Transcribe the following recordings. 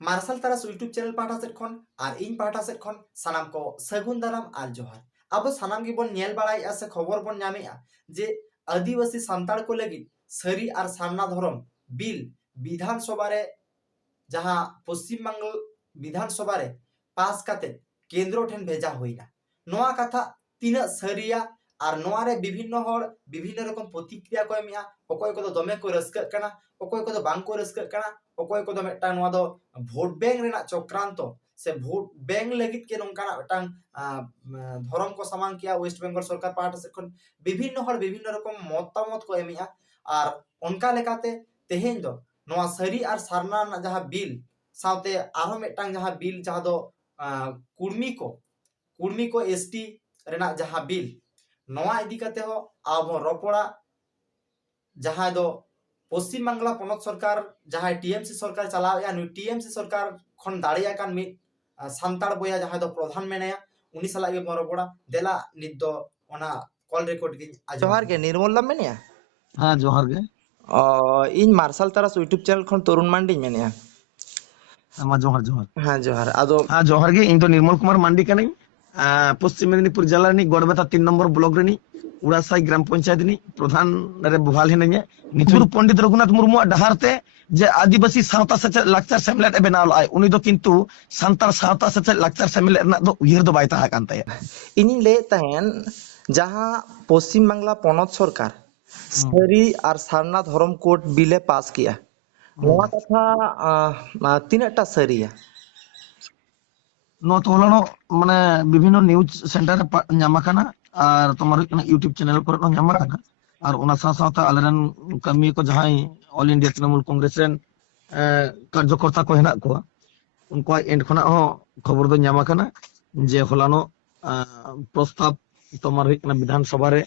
Martial तारास YouTube channel पाठा set खन और इन पाठा सेट खन सानाम को सगुन दाराम और जोहार। अब सानाम गे बन नेल बाड़ाया से खबर बन नामेया जे आदिवासी सांताड़ को लगी सरी और सारना धरम बिल विधानसभा रे जहां पश्चिम बंगाल विधानसभा रे पास काते केंद्र ठेन भेजा हुईना नोआ कथा तीना सरिया और नोआ रे विभिन्न रकम प्रतिक्रिया को एमिया ओकोय को दमे को रस्क कना ओकोय को बांग को रस्क कना ओकोय को मेटा नोआ दो भोट बैंक रेना चक्रांत से भोट बैंक लगित के नोंकाना मेटांग धरम को समान किया वेस्ट बंगाल सरकार पाहटा से खन विभिन्न रकम मतामत को एमिया और उनका लेकाते तेहेन दो नोआ सरी और सारना जहां बिल साउते आरो मेटांग जहां बिल जहां दो कुर्मी को एसटी रेना जहां बिल नोआ इदी कते हो अब रोपड़ा जहां दो पश्चिम बांगला पनत सरकार जहां टीएमसी सरकार चलाया नु टीएमसी सरकार खन दाड़िया कान मि सांताड़ बोया जहां दो प्रधान मेनाया उनी सला गे रोपड़ा देला नित दो ओना कॉल रिकॉर्ड गे जोहार गे निर्मल मेनिया हाँ जोहार गे इन मार्शल तारास यूट्यूब चैनल खन तरुण मांडी मेनिया हाँ जोहार जोहार हाँ जोहार आदो हाँ जोहार गे इन तो निर्मल कुमार मांडी कने पश्चिम मेदिनीपुर जिला रे गड़बेता 3 नंबर ब्लॉक रे उड़ासाई ग्राम पंचायत नी प्रधान रे बहाल हेने नितुर पंडित रघुनाथ मुर्मू डहारते जे आदिवासी सावता सचे लाक्चर सेमलेट बेनाल आय उनी दो किंतु सांतार सावता सचे लाक्चर सेमलेट ना दो उयहर दो बाय ताहा कान ताया इनी ले तहन जहां पश्चिम बांगला पनत सरकार सरी और सारना धर्म कोड बिले पास किया नोआ कथा तीनटा सरिया नो तो होलानो माने विभिन्न न्यूज सेंटर ᱧᱟᱢ ᱟᱠᱟᱱᱟ और तुम्हारे यूट्यूब चैनल पर ᱧᱟᱢ ᱟᱠᱟᱱᱟ और उना साथ आलेरन कमी को जहां all India Trinamool Congress rain कार्यकर्ता को हेना को उनको एंड खना हो खबर दो ᱧᱟᱢ आकाना जे होलानो प्रस्ताव तुम्हारे विधानसभा रे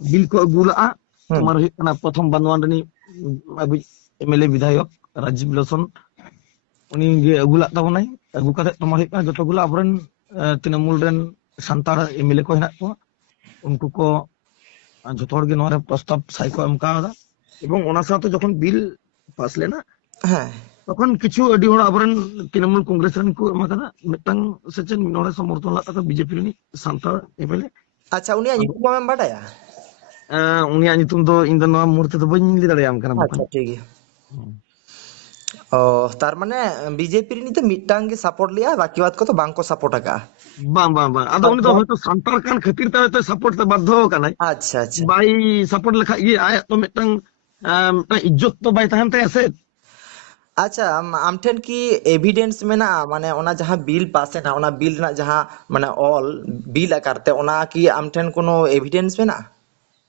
बिल को अगुला तुम्हारे प्रथम बानवान रनी अभी एमएलए विधायक राजीव लोचन उनी गे अगुला तबनाई अगु कते तुम्हारे जतगुला अबरन तृणमूल रेन सांतार एमएलए को हेना को उनको को जतोर गे नोरे प्रस्ताव साइ को एमकादा एवं ओना साथे जखन बिल पास लेना हां तखन किछु अडी होड़ अबरन तृणमूल कांग्रेस रेन को एमाकाना मिटंग सेचन नोरे समर्थन लाता बीजेपी रेन सांतार एमएलए अच्छा उनिया nyutum am badaya उनिया nyutum दो इन द नोआ मुहूर्त तो बइन लि दाड़े आम कना अच्छा ठीक है तार माने बीजेपी री तो मिटांग के सपोर्ट लिया बाकी बात को तो बांग को सपोर्ट का बांग बांग बांग आदो उनी तो होतो सांतार कान खातिर तो सपोर्ट तो बाध्य हो काना अच्छा अच्छा बाई सपोर्ट लेखा ये आय तो मिटंग इज्जत तो बाई तहन ते से अच्छा आम ठेन की एविडेंस में ना माने ओना जहां बिल पास है ना ओना बिल ना जहां माने ऑल बिल करते ओना की आम ठेन कोनो एविडेंस में ना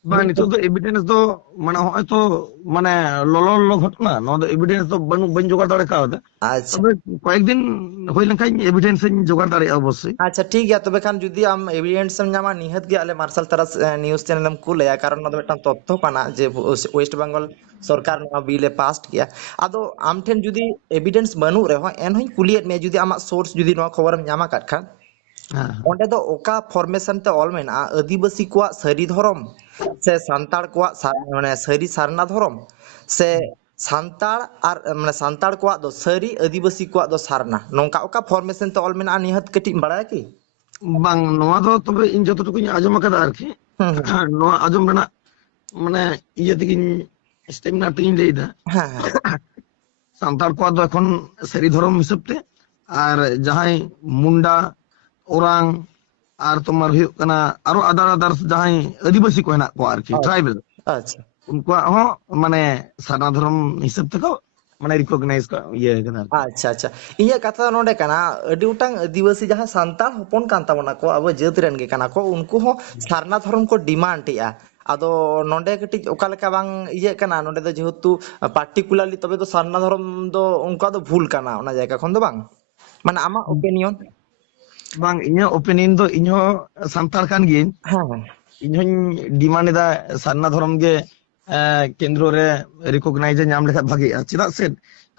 बांग नितो तो एविडेंस दो माने होय तो माने लोलो घटना नो दो एविडेंस तो बन जोगाड़ दाड़े का अच्छा तबे कয়েক दिन होय लंका एविडेंस जोगाड़ दाड़े अवश्य अच्छा ठीक है तबे खान जुदी आम एविडेंस हम जामा निहत गे आले मार्शल तारास न्यूज चैनल हम को लेया कारण न बेटा तथ्य काना जे वेस्ट बंगाल सरकार नवा बिले पास किया आदो आम ठेन जुदी एविडेंस बनू रे हो एन होई कुलियत में जुदी आमा सोर्स जुदी नवा खबर हम जामा काट खान ओंडे दो ओका फॉर्मेशन ते ऑल मेना आदिवासी को सरी धर्म से सांताड़ को माने सरी सारना धर्म से सांताड़ और माने सांताड़ को दो सरी आदिवासी को दो सारना नोंका ओका फॉर्मेशन ते ऑल मेना निहत कटी बड़ा की बांग नोआ दो तबे इन जतो टुकुኝ आजम कदा आरकी नोआ आजम रेना माने इये दिगिन स्टेमिना टिन लेदा हां सांताड़ को दो এখন सरी धर्म हिसाबते और जहां मुंडा ओरांग और तुम्हार हुकना आरो अदर जहां आदिवासी को हेना को आरकी ट्राइबल अच्छा उनको हो माने सारना धर्म हिसाब तक माने रिकॉग्नाइज का ये कना अच्छा अच्छा इया कथा नोडे कना अडी उटांग आदिवासी जहां सांताल हपन कान ताबना को अब जेत रेन गे कना को उनको हो सारना धर्म को डिमांड टिया आदो नोडे कटी ओका लेका बांग इया कना नोडे दो जेहेतु पार्टिकुलरली तबे तो सारना धर्म दो उनका दो भूल कना ओना जायगा खन दो बांग माने आमा ओपिनियन बांग इnya ओपिनियन दो इन्हो सांतार कान गिन हां इन्हों डिमांड दा सारना धर्म गे केंद्र रे रिकॉग्नाइज नाम लेखा भागी चिदा से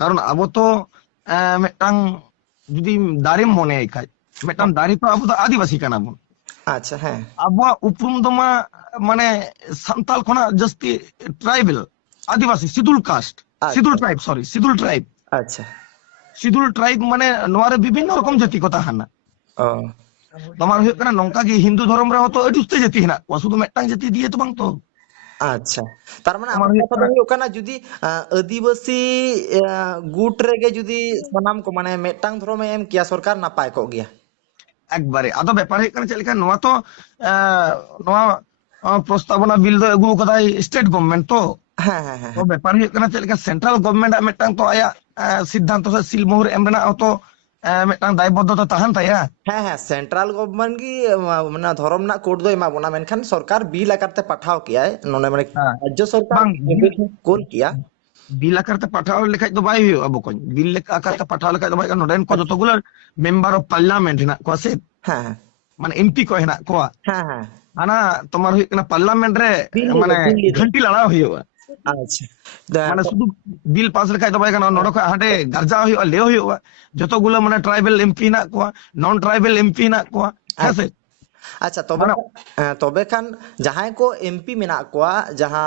कारण अब तो मेटांग जुदी दारे मने खाय मेटांग दारे तो अब तो आदिवासी काना बन अच्छा हां अब उपरुम दमा माने सांताल खना जस्ती tribal Adivasi schedule caste schedule tribe sorry schedule tribe अच्छा শিডিউল ট্রাইব মানে নোয়ারে বিভিন্ন রকম জাতি কথা হানা ও তোমার হয়ে কানা নংকা গে হিন্দু ধর্ম রে হতো আᱹᱰᱤ উস্তে জাতি হেনা কোয়া শুধু মেট্টাং জাতি দিয়ে তো বাং তো আচ্ছা তার মানে তোমার আমার হয়ে কথা কানা ᱫᱚ ᱦᱩᱭᱩᱜ ᱠᱟᱱᱟ ᱡᱩᱫᱤ ᱟᱹᱫᱤᱵᱟᱹᱥᱤ ᱜᱩᱴ ᱨᱮᱜᱮ ᱡᱩᱫᱤ ᱥᱟᱱᱟᱢ ᱠᱚ ᱢᱟᱱᱮ ᱢᱤᱫᱴᱟᱝ ᱫᱷᱚᱨᱚᱢᱮ ᱮᱢ ᱠᱮᱭᱟ ᱥᱚᱨᱠᱟর ᱱᱟᱯᱟᱭ ᱠᱚᱜ ᱜᱮᱭᱟ একবারে আদো ব্যাপার হয়ে কানা চলে নোয়া তো নোয়া প্রস্তাবনা বিল দো আগু কাদাই স্টেট গভর্নমেন্ট তো হ্যাঁ হ্যাঁ হ্যাঁ তো ব্যাপার হয়ে কানা চলে সেন্ট্রাল গভর্নমেন্ট মেট্টাং তো আয়া সিদ্ধান্ত সে সিলমোহর এম রেনা তো মেট্টাং দায়বদ্ধতা তাহান তাইয়া হ্যাঁ হ্যাঁ সেন্ট্রাল গভর্নমেন্ট ᱜᱮ ᱢᱟᱱᱮ ᱫᱷᱚᱨᱚᱢ ᱨᱮᱱᱟᱜ ᱠᱳᱰ ᱫᱚᱭ ᱮᱢᱟ ᱵᱚᱱᱟ ᱢᱮᱱᱠᱷᱟᱱ ᱥᱚᱨᱠᱟর ᱵᱤᱞ ᱟᱠᱟᱨᱛᱮ ᱯᱟᱴᱷᱟᱣ ᱠᱮᱭᱟᱭ ᱱᱚᱰᱮ ᱢᱟᱱᱮ হ্যাঁ ᱨᱟᱡᱽᱡᱚ ᱥᱚᱨᱠᱟর বাং ᱠᱳᱞ ᱠᱮᱭᱟ বিল আকারতে পাঠাও লেখাই তো বাই হইও বকন বিল আকারতে পাঠাও লেখাই তো বাই কারণ নোডেন কো যতগুলো মেম্বার অফ পার্লামেন্ট হেনা কো আছে হ্যাঁ হ্যাঁ মানে এমপি কো হেনা কো হ্যাঁ হ্যাঁ আনা তোমার হই কানা পার্লামেন্ট রে দিল্লি মানে রে, দিল্লি রে। ঘন্টি লড়া হইও আচ্ছা মানে শুধু বিল পাস লেখাই তো বাই কারণ নড় কো হাটে গার্জা হইও লে হইও যতগুলো মানে ট্রাইবাল এমপি না কো নন ট্রাইবাল এমপি না কো হ্যাঁ আচ্ছা তবে তবে খান জাহাই কো এমপি মেনা কোয়া যাহা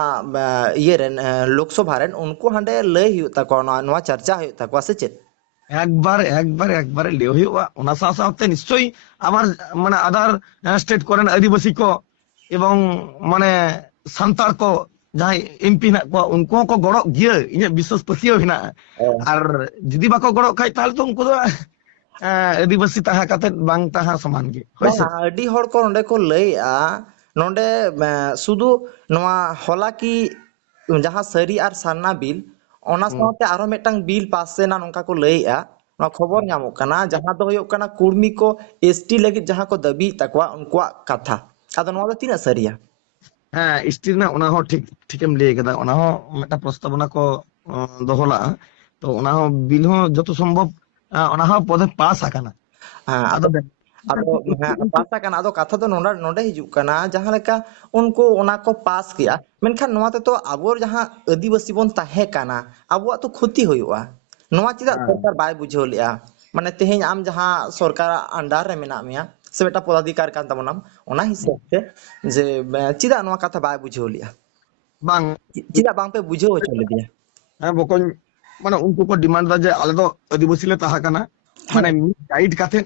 ইয়ে রেন লোকসভা রেন উনকু হাঁডে লই হুᱭᱩᱜ তাকোয়া নোয়া চর্চা হুᱭᱩᱜ তাকোয়া সে চেত একবারে লে হইও ওনা সাথে নিশ্চয়ই আমার মানে আদার স্টেট করেন আদিবাসী কো এবং মানে সান্তাল কো যাই এমপি না কো উনকু কো গড় গিয়ে ইᱧᱟᱹᱜ বিশ্বাস পাতিও হিনা আর যদি বাকো গড় খাই তাহলে তো উনকু দো আদিবাসী তাহা কাতে বাং তাহা সমান গে হইছে আডি হড় কো নডে কো লইয়া নডে শুধু নোয়া হলা কি যাহা সারি আর সান্না বিল ওনা সাথে আরো মিদটাং বিল পাসে না নংকা কো লইয়া নোয়া খবর ᱧᱟᱢᱚᱜ ᱠᱟᱱᱟ ᱡᱟᱦᱟᱸ ᱫᱚ ᱦᱩᱭᱩᱜ ᱠᱟᱱᱟ ᱠᱩᱲᱢᱤ ᱠᱚ এসটি ᱞᱟᱹᱜᱤᱫ ᱡᱟᱦᱟᱸ ᱠᱚ ᱫᱟᱹᱵᱤ ᱛᱟᱠᱚᱣᱟ ᱩᱱᱠᱩᱣᱟᱜ ᱠᱟᱛᱷᱟ ᱟᱫᱚ ᱱᱚᱣᱟ ᱫᱚ ᱛᱤᱱᱟᱹᱜ ᱥᱟᱹᱨᱤᱭᱟ হ্যাঁ স্টিল না ওনা হো ঠিকএম ᱞᱟᱹᱭ ᱠᱟᱫᱟ ওনা হো মেটা প্রস্তাবনা কো দহলা তো ওনা হো বিল হো যত সম্ভব ওনা হো পদে পাস আকানা ᱦᱮᱸ আদো ᱟᱫᱚ ᱯᱟᱥ ᱟᱠᱟᱱᱟ ᱟᱫᱚ ᱠᱟᱛᱷᱟ ᱫᱚ ᱱᱚᱰᱮ ᱦᱤᱡᱩᱜ ᱠᱟᱱᱟ ᱡᱟᱦᱟᱸ ᱞᱮᱠᱟ ᱩᱱᱠᱩ ᱚᱱᱟ ᱠᱚ ᱯᱟᱥ ᱠᱮᱜᱼᱟ ᱢᱮᱱᱠᱷᱟᱱ ᱱᱚᱣᱟ ᱛᱮᱫᱚ ᱟᱵᱚ ᱡᱟᱦᱟᱸ ᱟᱹᱫᱤᱵᱟᱹᱥᱤ ᱵᱚᱱ ᱛᱟᱦᱮᱸ ᱠᱟᱱᱟ ᱟᱵᱚᱣᱟᱜ ᱛᱚ ᱠᱷᱚᱛᱤ ᱦᱩᱭᱩᱜᱼᱟ ᱱᱚᱣᱟ ᱪᱮᱫᱟᱜ ᱥᱚᱨᱠᱟর ᱵᱟᱭ ᱵᱩᱡᱷᱟᱹᱣ ᱞᱮᱜᱼᱟ ᱢᱟᱱᱮ ᱛᱮᱦᱮᱧ ᱟᱢ ᱡᱟᱦᱟᱸ ᱥᱚᱨᱠᱟᱨᱟᱜ ᱟন্ডার ᱨᱮ ᱢᱮᱱᱟᱜ ᱢᱮᱭᱟ ᱥᱮ ᱢᱤᱫᱴᱟᱝ ᱯᱚᱫᱟধিᱠᱟর ᱠᱟᱱ ᱛᱟᱵᱚᱱᱟᱢ ᱚᱱᱟ ᱦᱤᱥᱟᱹᱵ ᱛᱮ ᱡᱮ ᱪᱮᱫᱟᱜ ᱱᱚᱣᱟ ᱠᱟᱛᱷᱟ ᱵᱟᱭ ᱵᱩᱡᱷᱟᱹᱣ ᱞᱮᱜᱼᱟ বাং ᱪᱮᱫᱟᱜ ᱵᱟᱝᱯᱮ ᱵᱩᱡᱷᱟᱹᱣ ᱦᱚᱪᱚ ᱞᱮᱫᱮᱭᱟ হ্যাঁ বকন মানে উনকু কো ডিমান্ড দা যে আলে তো আদিবাসী লে তাহা কানা মানে গাইড কাতে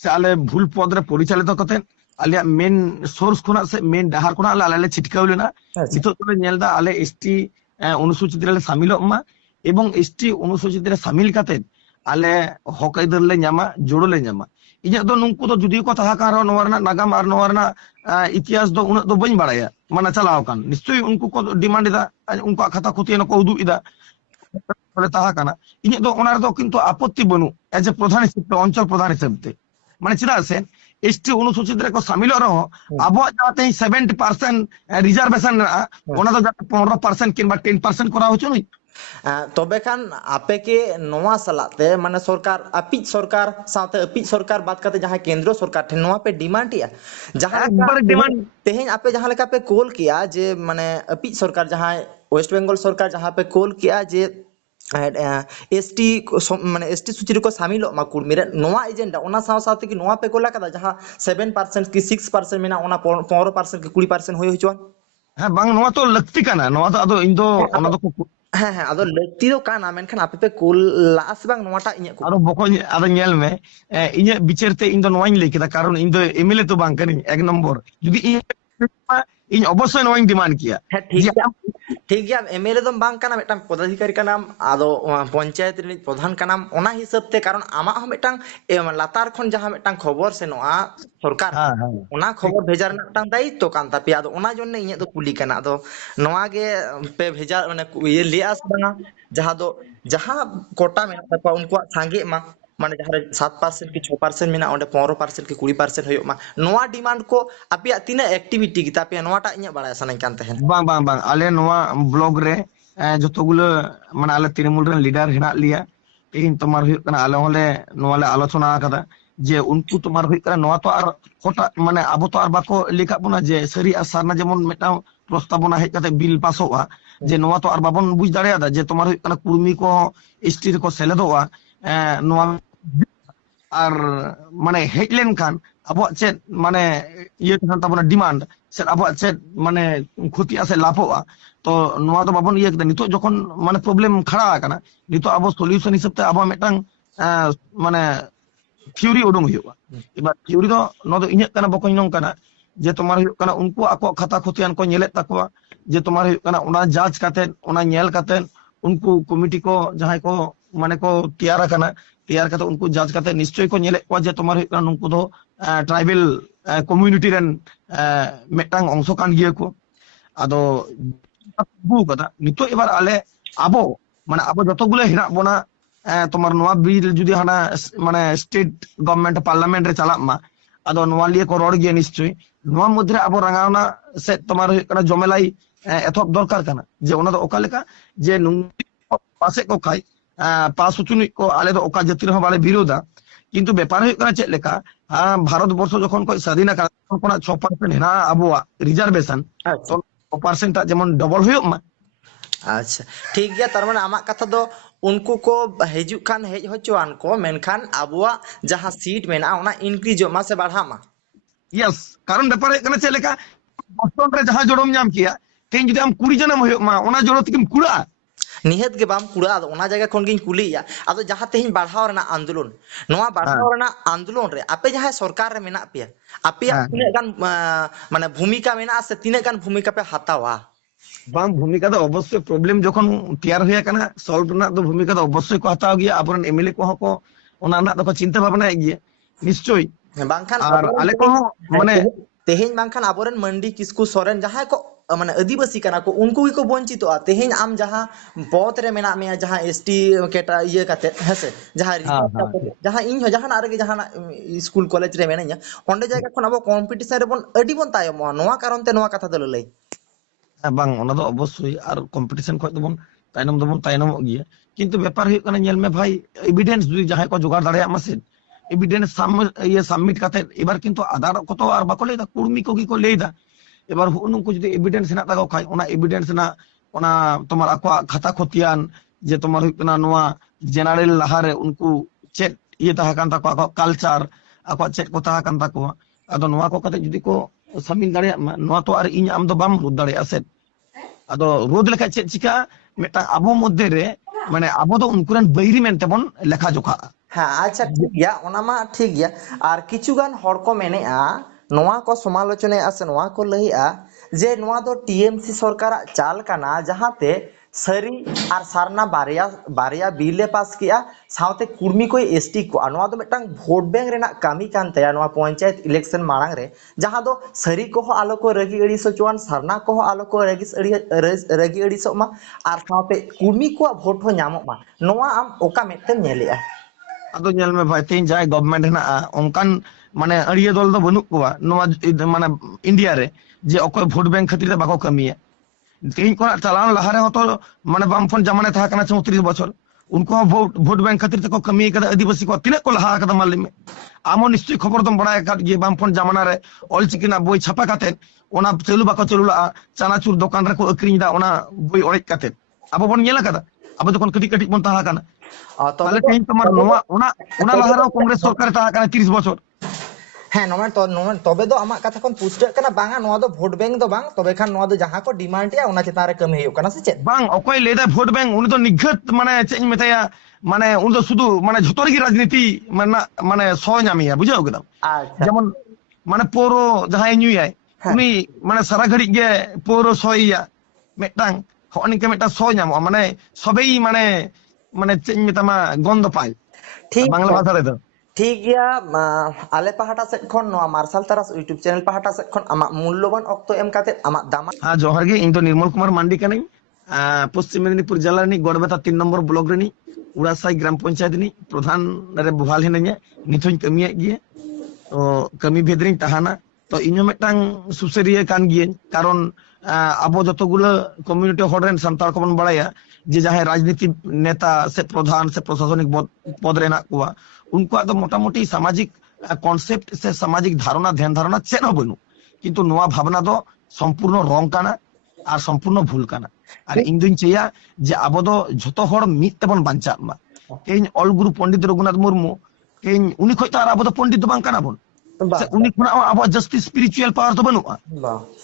সে আলে ভুল পদ রে পরিচালিত কাতে আলে মেন সোর্স কোনা সে মেন ডাহার কোনা আলে আলে ছিটকাউ লেনা আচ্ছা। নিতো তো নেল দা আলে এসটি অনুসূচিত রে শামিল মা এবং এসটি অনুসূচিত রে শামিল কাতে আলে হক আইদার লে ᱧᱟᱢᱟ জোড়ো লে ᱧᱟᱢᱟ ইᱧা দো নুঙ্কু তো যদিও কথা হাকার নোয়ার না নাগাম আর নোয়ার না ইতিহাস দো উনা দো বাñ বাড়ায়া মানে চালাও কান নিশ্চয়ই উনকু কো ডিমান্ড দা উনকু খাতা খুতিয়ে না কো উদু ইদা বলে তাহা কানা ইᱧ দো ওনার দো কিন্তু আপত্তি বনু এজ এ প্রধান হিসেবে অঞ্চল প্রধান হিসেবে মানে চিদা আছে এসটি অনুসূচিত রে কো শামিল রহ আবো যাতে 70% রিজার্ভেশন ওনা দো 15% কিংবা 10% করা হচ্ছে নই তবে খান আপেকে নোয়া সালাতে মানে সরকার আপিজ সরকার সাথে আপিজ সরকার বাদ কাতে যাহা কেন্দ্র সরকার ঠেন নোয়া পে ডিমান্ড ইয়া যাহা একবারে ডিমান্ড তেহেñ আপে যাহা লেকা পে কোল কিয়া যে মানে আপিজ সরকার যাহা ওয়েস্ট বেঙ্গল সরকার যাহা পে কোল কিয়া যে এসটি মানে এসটি সূচি রেকো শামিল মা কুর্মী রে নোয়া এজেন্ডা ওনা সাও সাথে কি নোয়া পে কোলা কাদা যাহা 7% কি 6% মেনা ওনা 15% কি 20% হই হইচওয়ান হ্যাঁ বাং নোয়া তো লক্তি কানা নোয়া তো আদো ইন দো ওনা দো হ্যাঁ হ্যাঁ আদো লেকতি দো কানা মেনখান আপে পে কোল লাস বাং নোয়াটা ইᱧᱟᱹᱜ আরো বকন আদো ᱧᱮᱞ মে ইᱧᱟᱹᱜ বিচারতে ইন দো নোয়াইন লেই কেদা কারণ ইন দো এমএলএ তো বাং কানি এক নম্বর যদি ইন অবশ্যই নোয়াইন ডিমান্ড কিয়া হ্যাঁ ঠিক গিয়া এমএলএ দম বাং কানা মিদটাং পদাধিকারী কানাম আদো পঞ্চায়েত রিনিজ প্রধান কানাম ওনা হিসাব তে কারণ আমা হো মিদটাং লাতার খন যাহা মিদটাং খবর সে নোয়া সরকার হ্যাঁ হ্যাঁ ওনা খবর ভেজার মিদটাং দায়িত্ব কান তাপেয়া আদো ওনা জন্য ইᱧᱟᱹᱜ দো কুলি কানা আদো নোয়া গে পে ভেজা মানে ইয়ে লিয়াস বাnga যাহা কোটা মেনা তাকwa উনকুয়া সাঙ্গে মা মানে যাহারে 7% কি 6% মেনা ওন্ডে 15% কি 20% হইও মা নোয়া ডিমান্ড কো আপিয়া তিনা অ্যাক্টিভিটি কি তাপেয়া নোয়াটা ইᱧᱟᱹᱜ বাড়ায় সানাই কান তাহেন বাং বাং বাং আলে নোয়া ব্লগ রে যতগুলো মানে আলে তৃণমূল রেন লিডার হেনাক লিয়া ইন তোমার হুᱭᱩᱜ ᱠᱟᱱᱟ আলে হলে নোয়া লে আলোচনা কাদা যে উনকু তোমার হুᱭᱩᱜ ᱠᱟᱱᱟ নোয়া তো আর কোটা মানে আবো তো আর বাকো লেখা বনা যে সারি আর সারনা যেমন মেটাও প্রস্তাবনা হেজ কাতে বিল পাসওয়া যে নোয়া তো আর বাবন বুঝ দাঁড়ায়া যে তোমার হুᱭᱩᱜ ᱠᱟᱱᱟ কুর্মী কো এসটি রে কো সেলেদওয়া নোয়া আর মানে হেডলাইন খান আবো চেত মানে ইয়ে খান তাবনা ডিমান্ড সে আবো চেত মানে ক্ষতি আছে লাভওয়া তো নোয়া তো বাবন ইয়ে নিতো যখন মানে প্রবলেম খাড়া আকানা নিতো আবো সলিউশন হিসেবে আবো মিদটাং মানে থিওরি উডুং হুᱭᱩᱜᱼᱟ এবার থিওরি ᱫᱚ ᱱᱚᱣᱟ ᱫᱚ ᱤᱧᱟᱹᱜ ᱠᱟᱱᱟ ᱵᱚᱠᱚᱧ ᱱᱚᱝ ᱠᱟᱱᱟ ᱡᱮ ᱛᱳᱢᱟᱨ ᱦᱩᱭᱩᱜ ᱠᱟᱱᱟ ᱩᱱᱠᱩ ᱟᱠᱚᱣᱟᱜ ᱠᱷᱟᱛᱟ ᱠᱷᱚᱛᱤᱭᱟᱱ ᱠᱚ ᱧᱮᱞᱮᱫ ᱛᱟᱠᱚᱣᱟ ᱡᱮ ᱛᱳᱢᱟᱨ ᱦᱩᱭᱩᱜ ᱠᱟᱱᱟ ᱚᱱᱟ ᱡᱟᱡ ᱠᱟᱛᱮ ᱚᱱᱟ ᱧᱮᱞ ᱠᱟᱛᱮ उनको कमिटी को जहां को माने को तैयार करते उनको जांच करते निश्चय को नेले को जे तुम्हारे नुनको दो ट्राइबल कम्युनिटी रेन मेटांग अंश कान गिया को आदो बु कदा नितो एबार आले आबो माने आबो जतो गुले हिना बोना तुम्हार नोआ बिल जुदी हाना माने स्टेट गवर्नमेंट पार्लियामेंट रे चला मा आदो नोआ लिए को रोड गिया निश्चय नोआ मुद्रे आबो रंगावना से तुम्हारे जमेलाई एथप दरकार काना जे ओना दो ओका लेका जे पासे को खाई पास उचुनी को आले दो ओका जति रह बाले विरोधा किंतु व्यापार हुई कना चेक लेका भारत वर्ष जखन को स्वाधीन का कोना 6% हेना आबुआ रिजर्वेशन तो 6% जेमन डबल हुई मा अच्छा ठीक गया तार माने आमा कथा दो उनको को हेजु खान हेज होचोआन को मेनखान आबुआ जहां सीट मेना ओना इंक्रीज मा से बढ़ा मा यस कारण व्यापार हुई कना चेक लेका बस्टन रे जहां जोड़म नाम किया तेन जुदी हम 20 जनम हुई मा ओना जोड़ो तिकम कुड़ा निहत के बाम कुड़ा ओना जगह खन गिन कुलिया आदो जहां तेहिन बढ़ाव रना आंदोलन नोआ बढ़ाव रना आंदोलन रे आपे जहां सरकार रे मेना पे आपे तिने गान माने भूमिका मेना से तिने गान भूमिका पे हातावा बांग भूमिका तो अवश्य प्रॉब्लम जखन तैयार हुई कना सॉल्व ना तो भूमिका तो अवश्य को हताव गया आपन एमएलए को ओना ना तो चिंता भावना गया निश्चय बांखान और आले को माने तेहिन बांखान आबोरन मंडी किसकु सोरेन जहां को माने आदिवासी कना को उनको ही को वंचितोआ तेहिन आम जहां पद रे मेना में जहां एसटी केटा ये काते हेसे जहां जहां इन जहां ना रे जहां स्कूल कॉलेज रे मेना ओंडे जायगा खन अब कंपटीशन रे बन अडी बन तायमो नोआ कारण ते नोआ कथा दल लई बांग ओना दो अवश्य और कंपटीशन खय दबन तायनम गया किंतु व्यापार हुई कना नेल में भाई एविडेंस जुदी जहां को जुगाड़ दाड़े मसे एविडेंस ये सबमिट करते एबार किंतु आधार को तो और बाको लेदा कुर्मी को की को लेदा एबार उनको जुदी एविडेंस ना ताको खाय ओना एविडेंस ना ओना तुम्हार आको खाता खतियान जे तुम्हार हुई कना नोआ जनरल लहारे उनको चेक ये ताहा कान ताको आको कल्चर आको चेक को ताहा कान ताको आदो नोआ को कते जुदी को सामिल दाड़े नोआ तो और इन आम दो बाम रुद दाड़े आसे आदो रोद लेखा चेक चिका मेटा आबो मध्य रे माने आबो दो उनकुरन बैरी मेनते बन लेखा जोखा हाँ अच्छा ठीक गया ओना मा ठीक गया और किछुगान हर को मेनेआ नोआ को समालोचने आसे नोआ को लहिआ जे नोआ दो टीएमसी सरकार चाल काना जहाते सरी और सारना बारिया बारिया बिले पास किया साउते कुर्मी को एसटी को नोआ दो मेटांग वोट बैंक रेना कामी कान तया नोआ पंचायत इलेक्शन मांग रे जहां दो सरी को आलो को रगी अड़ी सचुआन सारना को आलो को रगी अड़ी समा और साउते कुर्मी को वोट हो न्यामो मा नोआ आम ओका मेते नेलेआ आदो नेल में भाई तीन जाय गवर्नमेंट हेना ओंकान माने अड़िया दल दो बनु कोवा नोआ माने इंडिया रे जे ओको वोट बैंक खातिर बाको कमिया तीन को चलान लहारे हो तो माने बामफोन जमाने था कना 34 बछर उनको वोट बैंक खातिर को कमी कदा आदिवासी को तिने को लहा कदा मालूम में आमो निश्चय खबर दम बड़ा का ये बामफोन जमाना रे ऑल चिकना बोई छापा काते ओना चलु बाको चलुला चानाचुर दुकान रे को अक्रिन दा ओना बोई ओड़े काते अब बन नेला कदा अब तो कटी कटी बन ताहा कना ताले तीन तमार नोआ ओना लहारा कांग्रेस सरकार ताहा कना 30 बछर हाँ नोमेन तबे दो आमा कथा कोन पुष्ट कना बांगा नोआ दो वोट बैंक दो बांग तबे खान नोआ दो जहां को डिमांड या ओना चिता रे कमी हुई कना से चेत बांग ओकोय लेदा वोट बैंक उनी तो निघत माने चेज मेताया माने उन तो शुद्ध माने झोतर की राजनीति माने सो नामिया बुझाओ एकदम अच्छा जेमन माने पोरो जहां न्यूयाय उनी माने सारा घड़ी गे पोरो सोइया मेटांग होनी के मेटा सो नामो माने सबेई माने चेज मेतामा गंध पाय ठीक बांग्ला भाषा रे तो ठीक गया आले पहाटा से खन नोआ मार्शल तरस यूट्यूब चैनल पहाटा से खन आमा मूल्यवान अक्तो एम काते आमा दामा हाँ जोहर गे इन तो निर्मल कुमार मांडी कने पश्चिम मेदिनीपुर जिला नी गड़बेता 3 नंबर ब्लॉक रे नी उड़ासाई ग्राम पंचायत नी प्रधान रे बुहाल हेनया निथों कमिया गिए तो कमी भेदरिन तहाना तो इनो मेटांग सुसरिया कान गिए कारण आबो जतगुलो कम्युनिटी हॉडरेन संताल को बन बड़ाया जे जहां राजनीति नेता से प्रधान से प्रशासनिक पद रेना कुआ उनको तो मोटामोटी सामाजिक कॉन्सेप्ट से सामाजिक धारणा ध्यान धारणा चेन बनु किंतु नोआ भावना दो संपूर्ण रंग काना और संपूर्ण भूल काना और इन दिन चेया जे आबो दो झतो हड़ मित तेबन बांचा मा तेन ऑल गुरु पंडित रघुनाथ मुर्मू तेन उनी खय तार आबो दो पंडित दो बांग काना बन से उनी खुना आबो जस्ट स्पिरिचुअल पावर तो बनुआ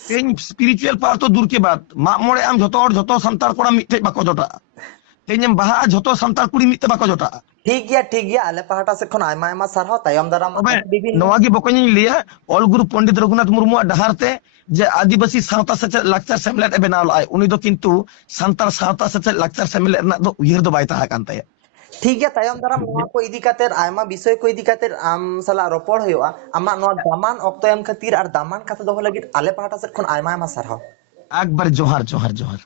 तेन स्पिरिचुअल पावर तो दूर के बाद मा मोड़े आम झतो हड़ झतो संतार कोड़ा मिटे बाको जोटा तेन बाहा झतो संतार कुड़ी मिटे बाको जोटा ठीक गया आले पहाटा से खन आयमा आयमा सारहाव तायम दाराम तबे বিভিন্ন नवा गी बकनी लिया ऑल गुरु पंडित रघुनाथ मुर्मू डहार ते जे आदिवासी सावता सेचेद लाक्चर सेमलेट ए बनाव लाय उनी दो किंतु सांतार सावता सेचेद लाक्चर सेमलेट रना दो उयहर दो बाय ताहा कान ताया ठीक गया तायम दाराम नवा को इदी कातेर आयमा विषय को इदी कातेर आम साला रोपड़ होयोआ आमा नवा दामान ऑक्तो एम खातिर आर दामान कथा दोहो लगित आले पहाटा से खन आयमा आयमा सारहाव एकबार जोहार जोहार जोहार